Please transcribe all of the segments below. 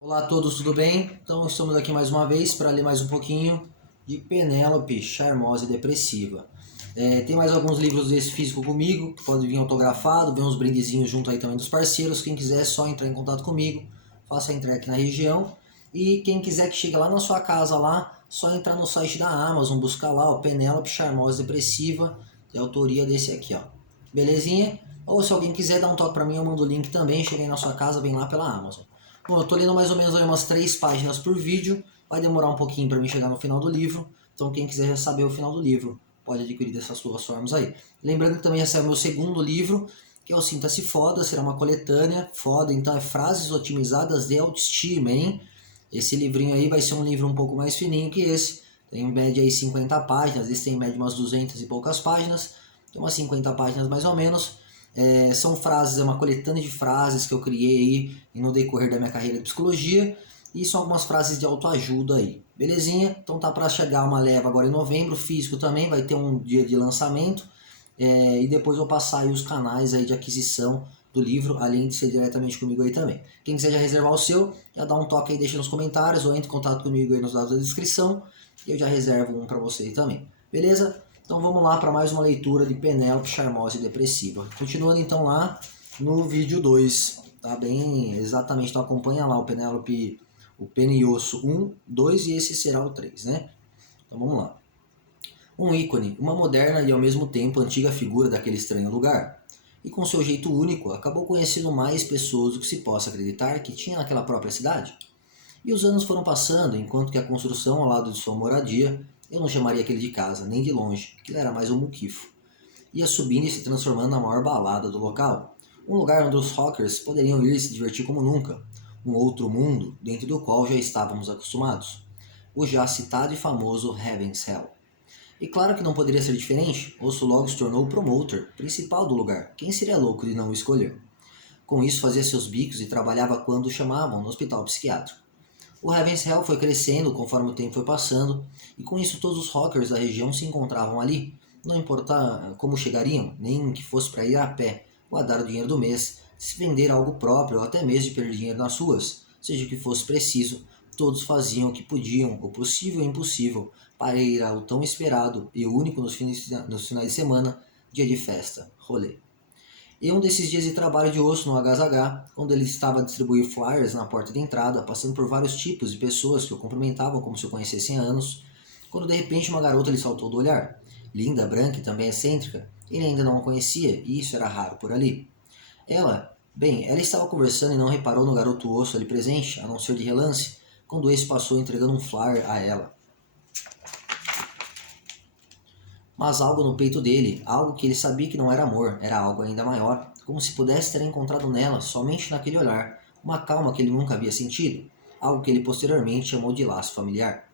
Olá a todos, tudo bem? Então estamos aqui mais uma vez para ler mais um pouquinho de Penélope, Charmosa e Depressiva. Tem mais alguns livros desse físico comigo, que pode vir autografado, vem uns brindezinhos junto aí também dos parceiros. Quem quiser é só entrar em contato comigo, faça entrar aqui na região. E quem quiser que chegue lá na sua casa lá, só entrar no site da Amazon, buscar lá, ó, Penélope, Charmosa e Depressiva, é a autoria desse aqui, ó. Belezinha? Ou se alguém quiser dar um toque para mim, eu mando o link também, chega aí na sua casa, vem lá pela Amazon. Bom, eu tô lendo mais ou menos aí umas 3 páginas por vídeo, vai demorar um pouquinho para mim chegar no final do livro, então quem quiser saber o final do livro pode adquirir dessas duas formas aí. Lembrando que também esse é o meu segundo livro, que é o Sinta-se Foda, será uma coletânea, foda, então é frases otimizadas de autoestima, hein? Esse livrinho aí vai ser um livro um pouco mais fininho que esse, tem em média aí 50 páginas, esse tem em média umas 200 e poucas páginas, tem umas 50 páginas mais ou menos. São frases, é uma coletânea de frases que eu criei aí no decorrer da minha carreira de psicologia, e são algumas frases de autoajuda aí, belezinha? Então tá para chegar uma leva agora em novembro, físico também, vai ter um dia de lançamento, e depois eu vou passar aí os canais aí de aquisição do livro, além de ser diretamente comigo aí também. Quem quiser já reservar o seu, já dá um toque aí, deixa nos comentários, ou entre em contato comigo aí nos dados da descrição, e eu já reservo um para você aí também, beleza? Então vamos lá para mais uma leitura de Penélope, Charmosa e Depressiva. Continuando então lá no vídeo 2, tá bem exatamente, então acompanha lá o Penélope, o Peniosso 1, 2 e esse será o 3, né? Então vamos lá. Um ícone, uma moderna e ao mesmo tempo antiga figura daquele estranho lugar. E com seu jeito único, acabou conhecendo mais pessoas do que se possa acreditar que tinha naquela própria cidade. E os anos foram passando, enquanto que a construção ao lado de sua moradia, eu não chamaria aquele de casa, nem de longe, aquilo era mais um muquifo, ia subindo e se transformando na maior balada do local. Um lugar onde os rockers poderiam ir se divertir como nunca. Um outro mundo dentro do qual já estávamos acostumados. O já citado e famoso Heaven's Hell. E claro que não poderia ser diferente, Osso logo se tornou o promoter principal do lugar. Quem seria louco de não o escolher? Com isso fazia seus bicos e trabalhava quando o chamavam no hospital psiquiátrico. O Heaven's Hell foi crescendo conforme o tempo foi passando, e com isso todos os rockers da região se encontravam ali, não importa como chegariam, nem que fosse para ir a pé, guardar o dinheiro do mês, se vender algo próprio ou até mesmo de perder dinheiro nas ruas, seja o que fosse preciso, todos faziam o que podiam, o possível e o impossível, para ir ao tão esperado e único nos finais de semana, dia de festa, rolê. E um desses dias de trabalho de osso no HSH, quando ele estava a distribuir flyers na porta de entrada, passando por vários tipos de pessoas que o cumprimentavam como se o conhecessem há anos, quando de repente uma garota lhe saltou do olhar. Linda, branca e também excêntrica, ele ainda não a conhecia e isso era raro por ali. Ela estava conversando e não reparou no garoto osso ali presente, a não ser de relance, quando esse passou entregando um flyer a ela. Mas algo no peito dele, algo que ele sabia que não era amor, era algo ainda maior, como se pudesse ter encontrado nela, somente naquele olhar, uma calma que ele nunca havia sentido, algo que ele posteriormente chamou de laço familiar.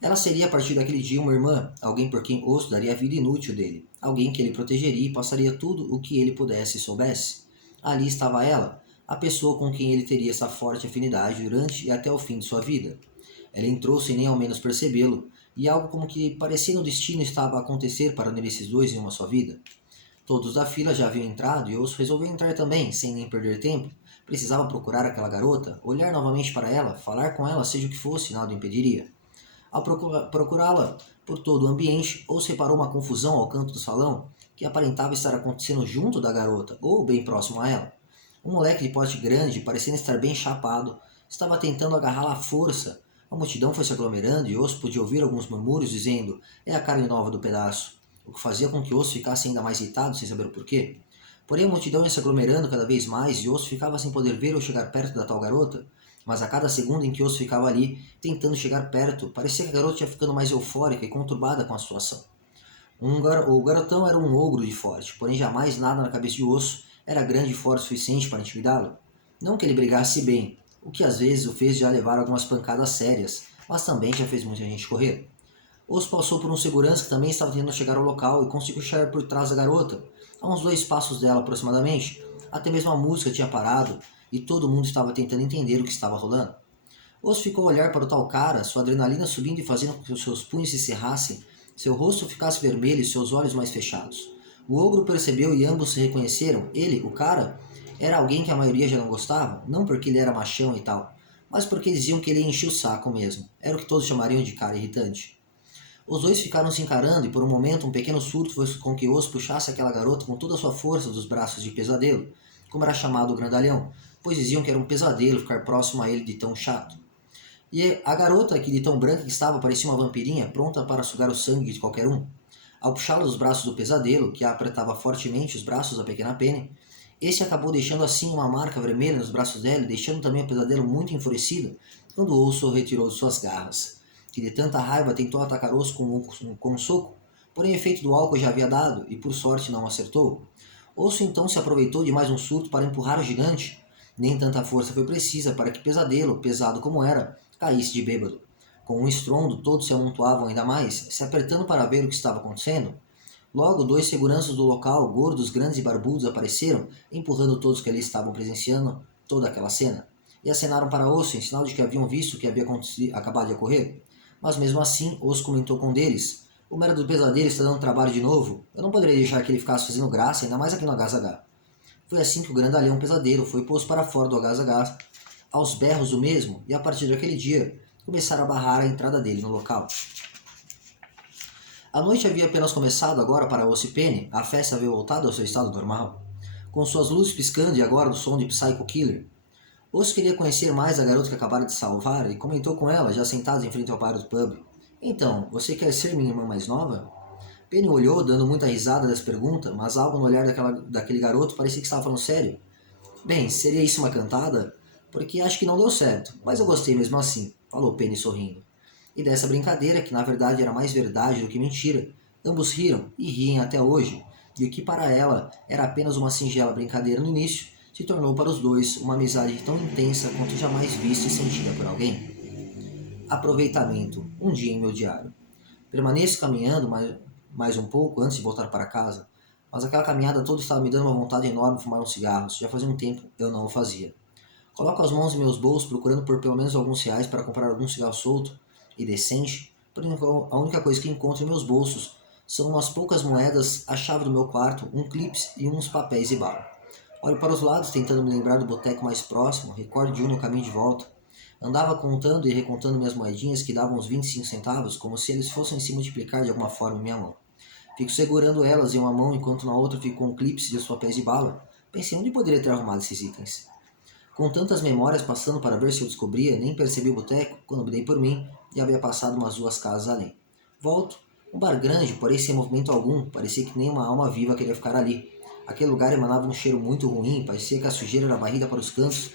Ela seria a partir daquele dia uma irmã, alguém por quem Osso daria a vida inútil dele, alguém que ele protegeria e passaria tudo o que ele pudesse e soubesse. Ali estava ela, a pessoa com quem ele teria essa forte afinidade durante e até o fim de sua vida. Ela entrou sem nem ao menos percebê-lo, e algo como que parecia no destino estava a acontecer para unir esses dois em uma só vida. Todos da fila já haviam entrado e Osso resolveu entrar também, sem nem perder tempo. Precisava procurar aquela garota, olhar novamente para ela, falar com ela, seja o que fosse, nada o impediria. Ao procurá-la por todo o ambiente, Osso reparou uma confusão ao canto do salão que aparentava estar acontecendo junto da garota, ou bem próximo a ela. Um moleque de porte grande, parecendo estar bem chapado, estava tentando agarrá-la à força. A multidão foi se aglomerando e Osso podia ouvir alguns murmúrios dizendo: "É a carne nova do pedaço", o que fazia com que Osso ficasse ainda mais irritado sem saber o porquê. Porém a multidão ia se aglomerando cada vez mais e Osso ficava sem poder ver ou chegar perto da tal garota. Mas a cada segundo em que Osso ficava ali, tentando chegar perto, parecia que a garota ia ficando mais eufórica e conturbada com a situação. O garotão era um ogro de forte, porém jamais nada na cabeça de Osso era grande e forte o suficiente para intimidá-lo. Não que ele brigasse bem, o que às vezes o fez já levar algumas pancadas sérias, mas também já fez muita gente correr. Osso passou por um segurança que também estava tentando chegar ao local e conseguiu chegar por trás da garota, a uns 2 passos dela aproximadamente. Até mesmo a música tinha parado e todo mundo estava tentando entender o que estava rolando. Osso ficou a olhar para o tal cara, sua adrenalina subindo e fazendo com que os seus punhos se cerrassem, seu rosto ficasse vermelho e seus olhos mais fechados. O ogro percebeu e ambos se reconheceram. Ele, o cara, era alguém que a maioria já não gostava, não porque ele era machão e tal, mas porque diziam que ele enchia o saco mesmo. Era o que todos chamariam de cara irritante. Os dois ficaram se encarando e por um momento um pequeno surto foi com que Os puxasse aquela garota com toda a sua força dos braços de Pesadelo, como era chamado o grandalhão, pois diziam que era um pesadelo ficar próximo a ele de tão chato. E a garota, que de tão branca que estava, parecia uma vampirinha, pronta para sugar o sangue de qualquer um. Ao puxá-la dos braços do pesadelo, que apertava fortemente os braços da pequena Penny, esse acabou deixando assim uma marca vermelha nos braços dela, deixando também o pesadelo muito enfurecido quando o osso o retirou de suas garras, que de tanta raiva tentou atacar Osso com um soco, porém o efeito do álcool já havia dado e por sorte não acertou. Osso então se aproveitou de mais um surto para empurrar o gigante. Nem tanta força foi precisa para que Pesadelo, pesado como era, caísse de bêbado. Com um estrondo, todos se amontoavam ainda mais, se apertando para ver o que estava acontecendo. Logo, dois seguranças do local, gordos, grandes e barbudos, apareceram, empurrando todos que ali estavam presenciando toda aquela cena. E acenaram para Osso, em sinal de que haviam visto o que havia acabado de ocorrer. Mas mesmo assim, Osso comentou com um deles: "O mero do pesadelo está dando trabalho de novo. Eu não poderia deixar que ele ficasse fazendo graça, ainda mais aqui no HH." Foi assim que o grandalhão pesadelo foi posto para fora do HH, aos berros do mesmo, e a partir daquele dia, começaram a barrar a entrada dele no local. A noite havia apenas começado agora para Osso e Penny, a festa havia voltado ao seu estado normal, com suas luzes piscando e agora o som de Psycho Killer. Osso queria conhecer mais a garota que acabara de salvar e comentou com ela, já sentados em frente ao bar do pub: "Então, você quer ser minha irmã mais nova?" Penny olhou, dando muita risada dessa pergunta, mas algo no olhar daquele garoto parecia que estava falando sério. "Bem, seria isso uma cantada? Porque acho que não deu certo, mas eu gostei mesmo assim", falou Penny sorrindo. E dessa brincadeira, que na verdade era mais verdade do que mentira, ambos riram e riem até hoje, e o que para ela era apenas uma singela brincadeira no início, se tornou para os dois uma amizade tão intensa quanto jamais vista e sentida por alguém. Aproveitamento. Um dia em meu diário. Permaneço caminhando mais um pouco antes de voltar para casa, mas aquela caminhada toda estava me dando uma vontade enorme de fumar uns cigarros. Já fazia um tempo eu não o fazia. Coloco as mãos em meus bolsos procurando por pelo menos alguns reais para comprar algum cigarro solto e decente, porém a única coisa que encontro em meus bolsos são umas poucas moedas, a chave do meu quarto, um clips e uns papéis de bala. Olho para os lados tentando me lembrar do boteco mais próximo, recordo de um no caminho de volta. Andava contando e recontando minhas moedinhas que davam uns 25 centavos, como se eles fossem se multiplicar de alguma forma em minha mão. Fico segurando elas em uma mão enquanto na outra fico com um clipe de os papéis de bala. Pensei onde poderia ter arrumado esses itens. Com tantas memórias passando para ver se eu descobria, nem percebi o boteco quando me dei por mim e havia passado umas 2 casas além. Volto. Um bar grande, porém sem movimento algum, parecia que nem uma alma viva queria ficar ali. Aquele lugar emanava um cheiro muito ruim, parecia que a sujeira era varrida para os cantos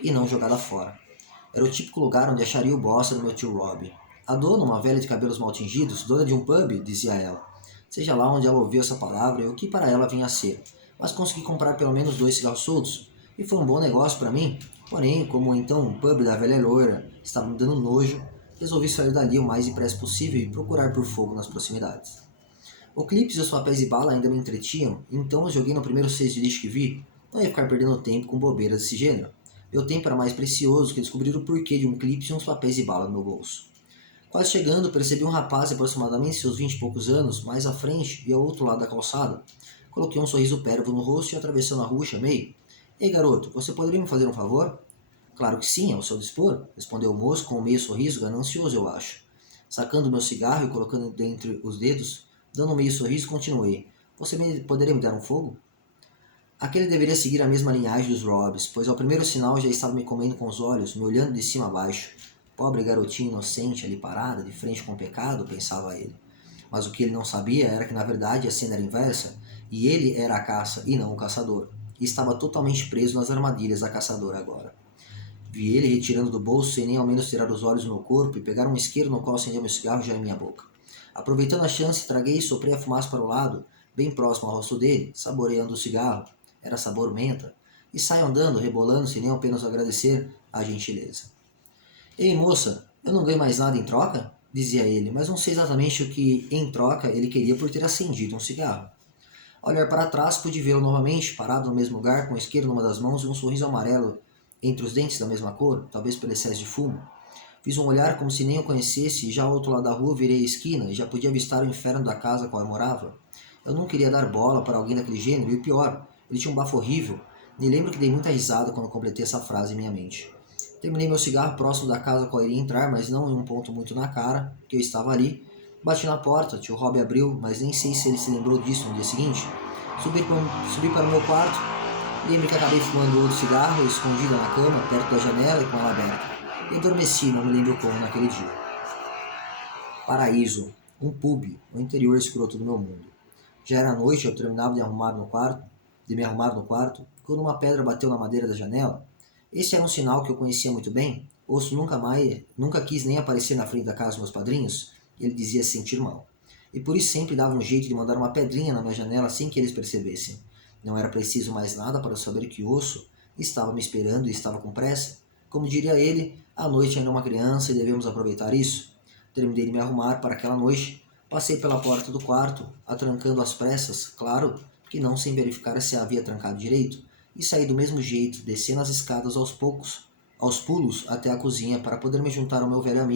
e não jogada fora. Era o típico lugar onde acharia o bossa do meu tio Rob. A dona, uma velha de cabelos mal tingidos, dona de um pub, dizia ela. Seja lá onde ela ouviu essa palavra e o que para ela vinha a ser. Mas consegui comprar pelo menos 2 cigarros soltos, e foi um bom negócio para mim. Porém, como então o pub da velha loira estava me dando nojo, resolvi sair dali o mais depressa possível e procurar por fogo nas proximidades. O clipes e os papéis de bala ainda me entretinham, então eu joguei no primeiro 6 de lixo que vi. Não ia ficar perdendo tempo com bobeiras desse gênero. Meu tempo era mais precioso que descobrir o porquê de um clipe e uns papéis de bala no meu bolso. Quase chegando, percebi um rapaz de aproximadamente seus 20 e poucos anos, mais à frente e ao outro lado da calçada. Coloquei um sorriso pérfido no rosto e atravessando a rua chamei: "Ei garoto, você poderia me fazer um favor?" "Claro que sim, ao seu dispor", respondeu o moço com um meio sorriso ganancioso, eu acho. Sacando meu cigarro e colocando dentre os dedos, dando um meio sorriso, continuei: "Você poderia me dar um fogo?" Aquele deveria seguir a mesma linhagem dos Robs, pois ao primeiro sinal já estava me comendo com os olhos, me olhando de cima a baixo. Pobre garotinho inocente ali parada, de frente com o pecado, pensava ele. Mas o que ele não sabia era que na verdade a cena era inversa, e ele era a caça e não o caçador, e estava totalmente preso nas armadilhas da caçadora agora. Vi ele retirando do bolso sem nem ao menos tirar os olhos do meu corpo e pegar um isqueiro no qual acendeu meu cigarro já em minha boca. Aproveitando a chance, traguei e soprei a fumaça para o lado, bem próximo ao rosto dele, saboreando o cigarro. Era sabor menta. E saio andando, rebolando, sem nem apenas agradecer a gentileza. "Ei, moça, eu não ganho mais nada em troca?" dizia ele, mas não sei exatamente o que, em troca, ele queria por ter acendido um cigarro. Ao olhar para trás, pude vê-lo novamente, parado no mesmo lugar, com o isqueiro numa das mãos e um sorriso amarelo entre os dentes da mesma cor, talvez pelo excesso de fumo. Fiz um olhar como se nem o conhecesse e já ao outro lado da rua virei a esquina e já podia avistar o inferno da casa a qual eu morava. Eu não queria dar bola para alguém daquele gênero e o pior, ele tinha um bafo horrível. Me lembro que dei muita risada quando completei essa frase em minha mente. Terminei meu cigarro próximo da casa a qual iria entrar, mas não em um ponto muito na cara, que eu estava ali. Bati na porta, tio Rob abriu, mas nem sei se ele se lembrou disso no dia seguinte. Subi para o meu quarto, lembro que acabei fumando outro cigarro, escondida na cama, perto da janela e com ela aberta. E adormeci, não me lembro como, naquele dia. Paraíso, um pub, o interior escroto do meu mundo. Já era noite, eu terminava de me arrumar no quarto, quando uma pedra bateu na madeira da janela. Esse era um sinal que eu conhecia muito bem. Osso nunca quis nem aparecer na frente da casa dos meus padrinhos. Ele dizia se sentir mal. E por isso sempre dava um jeito de mandar uma pedrinha na minha janela sem que eles percebessem. Não era preciso mais nada para saber que Osso estava me esperando e estava com pressa. Como diria ele, a noite ainda é uma criança e devemos aproveitar isso. Terminei de me arrumar para aquela noite. Passei pela porta do quarto, atrancando às pressas, claro que não sem verificar se a havia trancado direito, e saí do mesmo jeito, descendo as escadas aos pulos, até a cozinha para poder me juntar ao meu velho amigo.